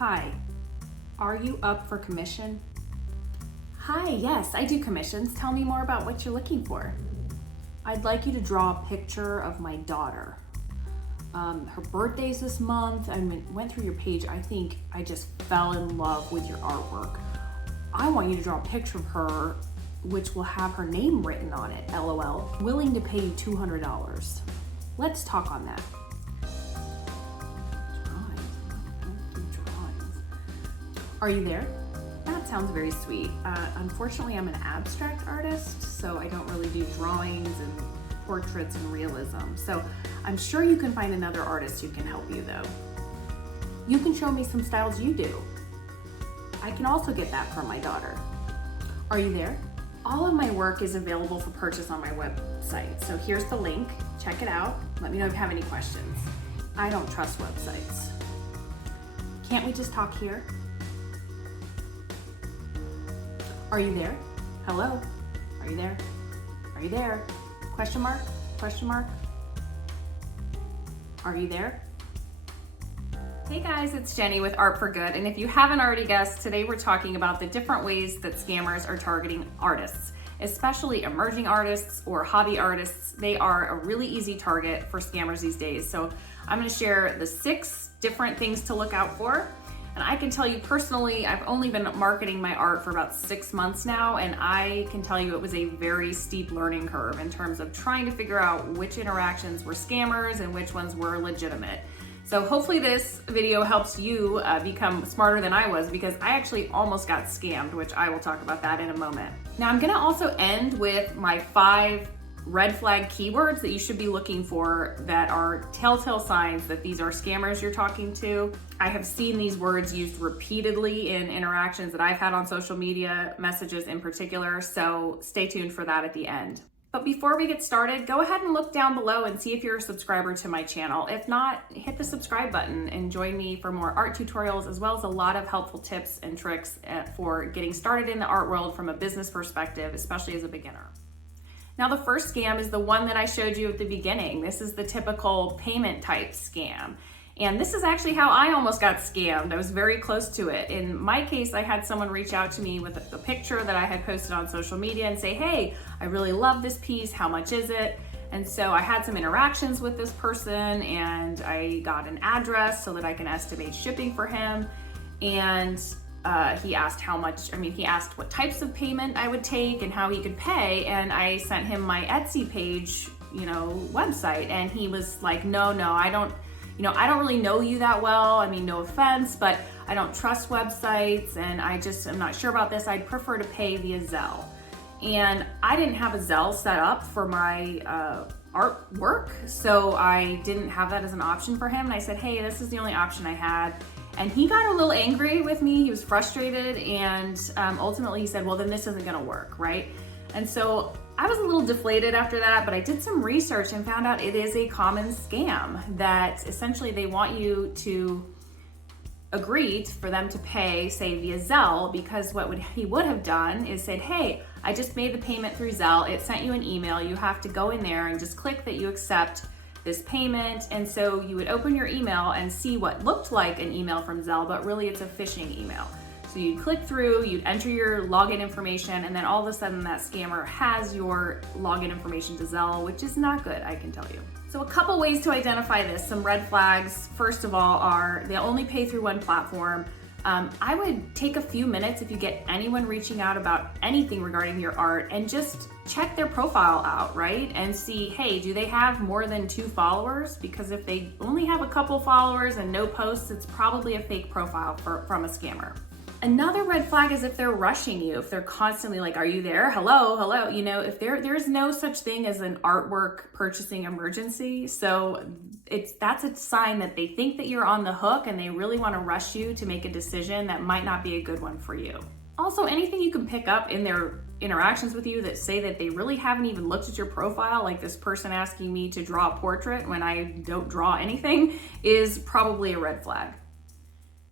Hi, are you up for commission? Hi, yes, I do commissions. Tell me more about what you're looking for. I'd like you to draw a picture of my daughter. Her birthday's this month. I went through your page. I think I just fell in love with your artwork. I want you to draw a picture of her, which will have her name written on it, LOL. Willing to pay you $200. Let's talk on that. Are you there? That sounds very sweet. Unfortunately, I'm an abstract artist, so I don't really do drawings and portraits and realism. So I'm sure you can find another artist who can help you though. You can show me some styles you do. I can also get that from my daughter. Are you there? All of my work is available for purchase on my website. So here's the link, check it out. Let me know if you have any questions. I don't trust websites. Can't we just talk here? Are you there? Hello? Are you there? Are you there? Question mark? Question mark? Are you there? Hey guys, it's Jenny with Art for Good, and if you haven't already guessed, today we're talking about the different ways that scammers are targeting artists, especially emerging artists or hobby artists. They are a really easy target for scammers these days. So I'm going to share the 6 different things to look out for. And I can tell you personally, I've only been marketing my art for about 6 months now, and I can tell you it was a very steep learning curve in terms of trying to figure out which interactions were scammers and which ones were legitimate. So hopefully this video helps you become smarter than I was, because I actually almost got scammed, which I will talk about that in a moment. Now I'm gonna also end with my 5 red flag keywords that you should be looking for that are telltale signs that these are scammers you're talking to. I have seen these words used repeatedly in interactions that I've had on social media, messages in particular, so stay tuned for that at the end. But before we get started, go ahead and look down below and see if you're a subscriber to my channel. If not, hit the subscribe button and join me for more art tutorials, as well as a lot of helpful tips and tricks for getting started in the art world from a business perspective, especially as a beginner. Now, the first scam is the one that I showed you at the beginning. This is the typical payment type scam. And this is actually how I almost got scammed. I was very close to it. In my case, I had someone reach out to me with a picture that I had posted on social media and say, hey, I really love this piece. How much is it? And so I had some interactions with this person, and I got an address so that I can estimate shipping for him. And he asked he asked what types of payment I would take and how he could pay. And I sent him my Etsy page, website. And he was like, no, I don't really know you that well. I mean, no offense, but I don't trust websites, and I'm not sure about this. I'd prefer to pay via Zelle. And I didn't have a Zelle set up for my artwork, so I didn't have that as an option for him. And I said, hey, this is the only option I had. And he got a little angry with me. He was frustrated, and ultimately he said, well, then this isn't gonna work, right? And so I was a little deflated after that, but I did some research and found out it is a common scam, that essentially they want you to agree for them to pay, say, via Zelle, because he would have done is said, hey, I just made the payment through Zelle. It sent you an email. You have to go in there and just click that you accept this payment. And so you would open your email and see what looked like an email from Zelle, but really it's a phishing email. So you'd click through, you'd enter your login information, and then all of a sudden that scammer has your login information to Zelle, which is not good, I can tell you. So a couple ways to identify this. Some red flags, first of all, are they'll only pay through one platform. I would take a few minutes if you get anyone reaching out about anything regarding your art, and just check their profile out, right? And see, hey, do they have more than 2 followers? Because if they only have a couple followers and no posts, it's probably a fake profile from a scammer. Another red flag is if they're rushing you, if they're constantly like, are you there? Hello. If there's no such thing as an artwork purchasing emergency. So that's a sign that they think that you're on the hook, and they really want to rush you to make a decision that might not be a good one for you. Also, anything you can pick up in their interactions with you that say that they really haven't even looked at your profile, like this person asking me to draw a portrait when I don't draw anything, is probably a red flag.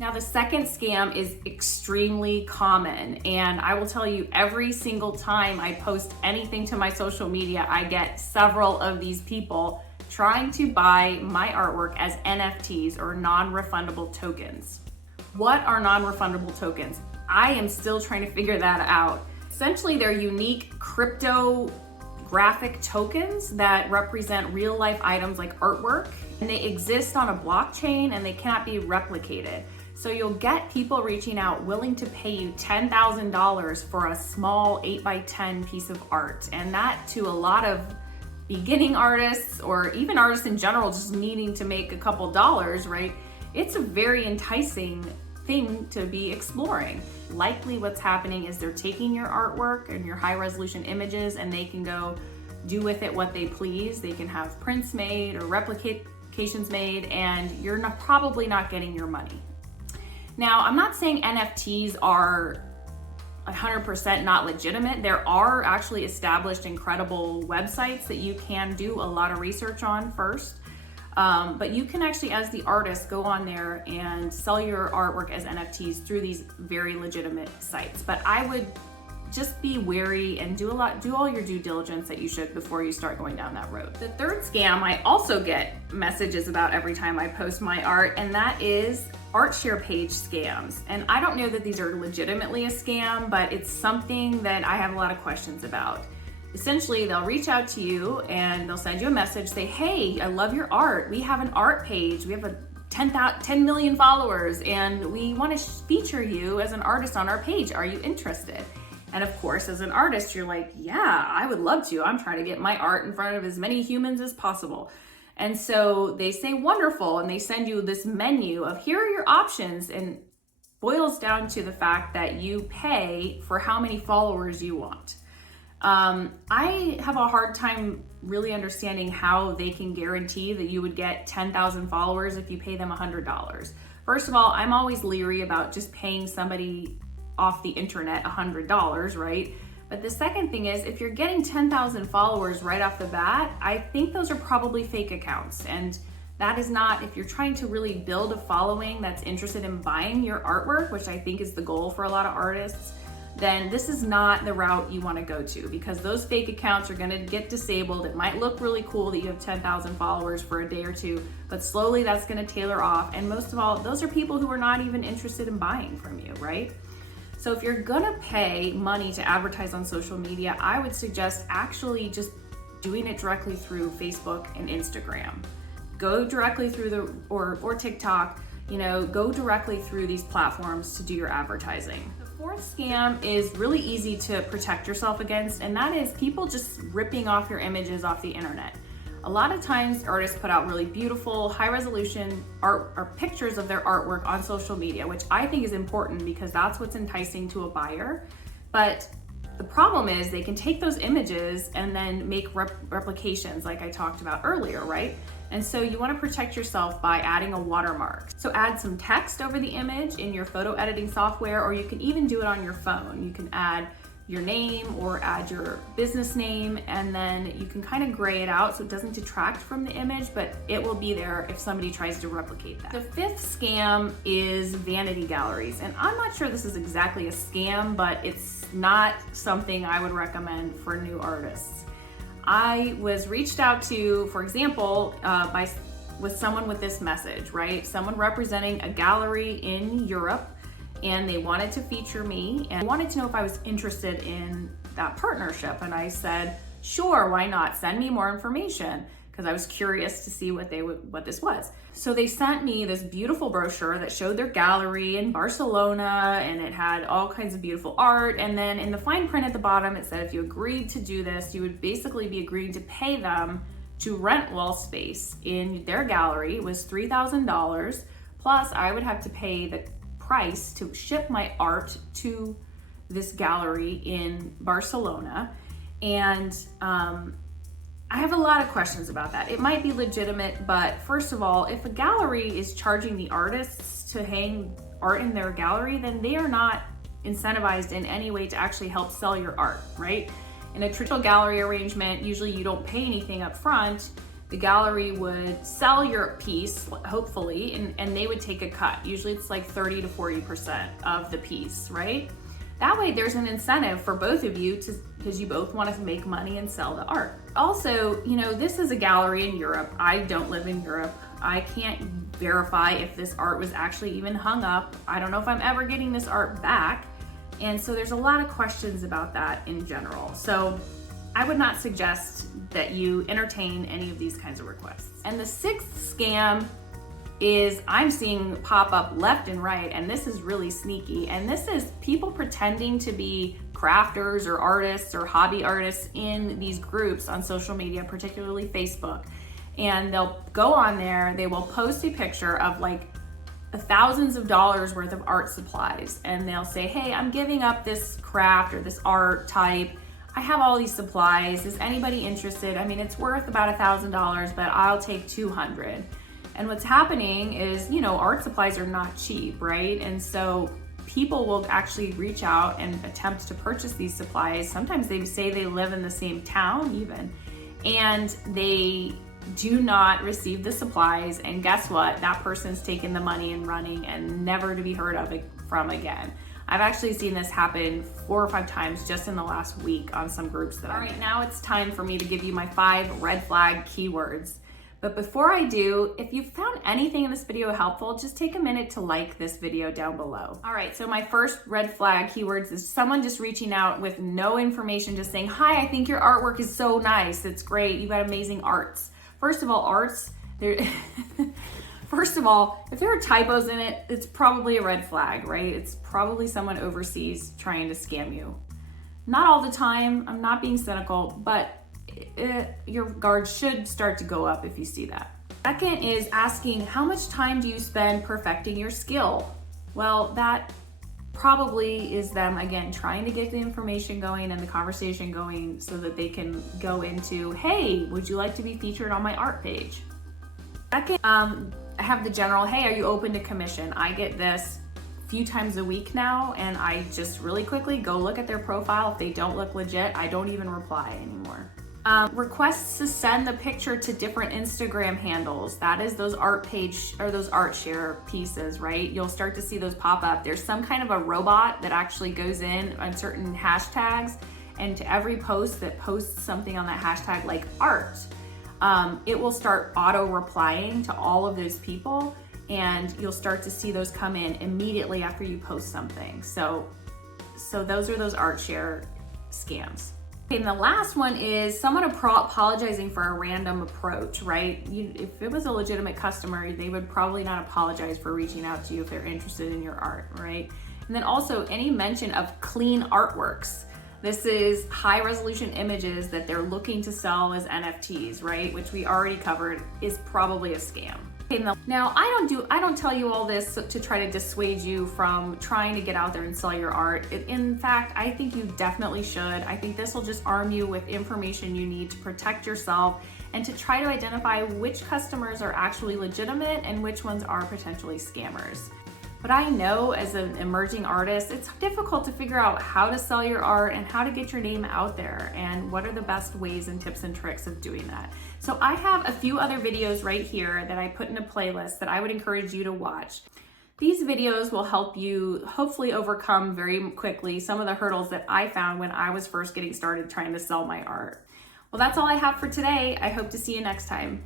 Now, the second scam is extremely common, and I will tell you, every single time I post anything to my social media, I get several of these people trying to buy my artwork as NFTs, or non-refundable tokens. What are non-refundable tokens? I am still trying to figure that out. Essentially, they're unique cryptographic tokens that represent real life items like artwork, and they exist on a blockchain and they cannot be replicated. So you'll get people reaching out willing to pay you $10,000 for a small 8x10 piece of art. And that, to a lot of beginning artists or even artists in general just needing to make a couple dollars, right? It's a very enticing thing to be exploring. Likely what's happening is they're taking your artwork and your high resolution images and they can go do with it what they please. They can have prints made or replications made, and you're probably not getting your money. Now, I'm not saying NFTs are 100% not legitimate. There are actually established incredible websites that you can do a lot of research on first. But you can actually, as the artist, go on there and sell your artwork as NFTs through these very legitimate sites. But I would just be wary and do all your due diligence that you should before you start going down that road. The third scam I also get messages about every time I post my art, and that is art share page scams. And I don't know that these are legitimately a scam, but it's something that I have a lot of questions about. Essentially, they'll reach out to you and they'll send you a message, say, hey, I love your art. We have an art page. We have 10 million followers and we want to feature you as an artist on our page. Are you interested? And of course, as an artist, you're like, yeah, I would love to. I'm trying to get my art in front of as many humans as possible. And so they say, wonderful. And they send you this menu of here are your options, and boils down to the fact that you pay for how many followers you want. I have a hard time really understanding how they can guarantee that you would get 10,000 followers if you pay them $100. First of all, I'm always leery about just paying somebody off the internet $100, right? But the second thing is, if you're getting 10,000 followers right off the bat, I think those are probably fake accounts. And that is not, if you're trying to really build a following that's interested in buying your artwork, which I think is the goal for a lot of artists, then this is not the route you want to go to, because those fake accounts are going to get disabled. It might look really cool that you have 10,000 followers for a day or two, but slowly that's going to tailor off. And most of all, those are people who are not even interested in buying from you, right? So if you're going to pay money to advertise on social media, I would suggest actually just doing it directly through Facebook and Instagram. Go directly through or TikTok, go directly through these platforms to do your advertising. The fourth scam is really easy to protect yourself against, and that is people just ripping off your images off the internet. A lot of times artists put out really beautiful, high resolution art or pictures of their artwork on social media, which I think is important because that's what's enticing to a buyer. But the problem is they can take those images and then make replications like I talked about earlier, right? And so you want to protect yourself by adding a watermark. So add some text over the image in your photo editing software, or you can even do it on your phone. You can add your name or add your business name, and then you can kind of gray it out so it doesn't detract from the image, but it will be there if somebody tries to replicate that. The fifth scam is Vanity Galleries, and I'm not sure this is exactly a scam, but it's not something I would recommend for new artists. I was reached out to, for example, with someone with this message, right? Someone representing a gallery in Europe, and they wanted to feature me and wanted to know if I was interested in that partnership. And I said, sure, why not? Send me more information, because I was curious to see what this was. So they sent me this beautiful brochure that showed their gallery in Barcelona, and it had all kinds of beautiful art. And then in the fine print at the bottom, it said if you agreed to do this, you would basically be agreeing to pay them to rent wall space in their gallery. It was $3,000, plus I would have to pay the price to ship my art to this gallery in Barcelona. And I have a lot of questions about that. It might be legitimate, but first of all, if a gallery is charging the artists to hang art in their gallery, then they are not incentivized in any way to actually help sell your art, right? In a traditional gallery arrangement, usually you don't pay anything up front. The gallery would sell your piece, hopefully, and they would take a cut. Usually it's like 30 to 40% of the piece, right? That way there's an incentive for both of you because you both want to make money and sell the art. Also, this is a gallery in Europe. I don't live in Europe. I can't verify if this art was actually even hung up. I don't know if I'm ever getting this art back. And so there's a lot of questions about that in general. So I would not suggest that you entertain any of these kinds of requests. And the sixth scam is I'm seeing pop up left and right, and this is really sneaky. And this is people pretending to be crafters or artists or hobby artists in these groups on social media, particularly Facebook. And they'll go on there, they will post a picture of like thousands of dollars worth of art supplies. And they'll say, hey, I'm giving up this craft or this art type. I have all these supplies. Is anybody interested? I mean, it's worth about $1,000, but I'll take 200. And what's happening is, art supplies are not cheap, right? And so people will actually reach out and attempt to purchase these supplies. Sometimes they say they live in the same town even, and they do not receive the supplies. And guess what? That person's taken the money and running and never to be heard of from again. I've actually seen this happen 4 or 5 times just in the last week on some groups that I'm in. All right, now it's time for me to give you my 5 red flag keywords. But before I do, if you found anything in this video helpful, just take a minute to like this video down below. All right, so my first red flag keywords is someone just reaching out with no information, just saying, hi, I think your artwork is so nice. It's great. You've got amazing arts. First of all, first of all, if there are typos in it, it's probably a red flag, right? It's probably someone overseas trying to scam you. Not all the time, I'm not being cynical, but your guard should start to go up if you see that. Second is asking, how much time do you spend perfecting your skill? Well, that probably is them, again, trying to get the information going and the conversation going so that they can go into, hey, would you like to be featured on my art page? Second, I have the general, hey, are you open to commission? I get this a few times a week now, and I just really quickly go look at their profile. If they don't look legit, I don't even reply anymore. Requests to send the picture to different Instagram handles. That is those art page or those art share pieces, right? You'll start to see those pop up. There's some kind of a robot that actually goes in on certain hashtags, and to every post that posts something on that hashtag like art, it will start auto replying to all of those people, and you'll start to see those come in immediately after you post something. So those are those art share scams. And the last one is someone apologizing for a random approach, right? If it was a legitimate customer, they would probably not apologize for reaching out to you if they're interested in your art, right? And then also any mention of clean artworks. This is high resolution images that they're looking to sell as NFTs, right? Which we already covered is probably a scam. Now, I don't tell you all this to try to dissuade you from trying to get out there and sell your art. In fact, I think you definitely should. I think this will just arm you with information you need to protect yourself and to try to identify which customers are actually legitimate and which ones are potentially scammers. But I know as an emerging artist, it's difficult to figure out how to sell your art and how to get your name out there and what are the best ways and tips and tricks of doing that. So I have a few other videos right here that I put in a playlist that I would encourage you to watch. These videos will help you hopefully overcome very quickly some of the hurdles that I found when I was first getting started trying to sell my art. Well, that's all I have for today. I hope to see you next time.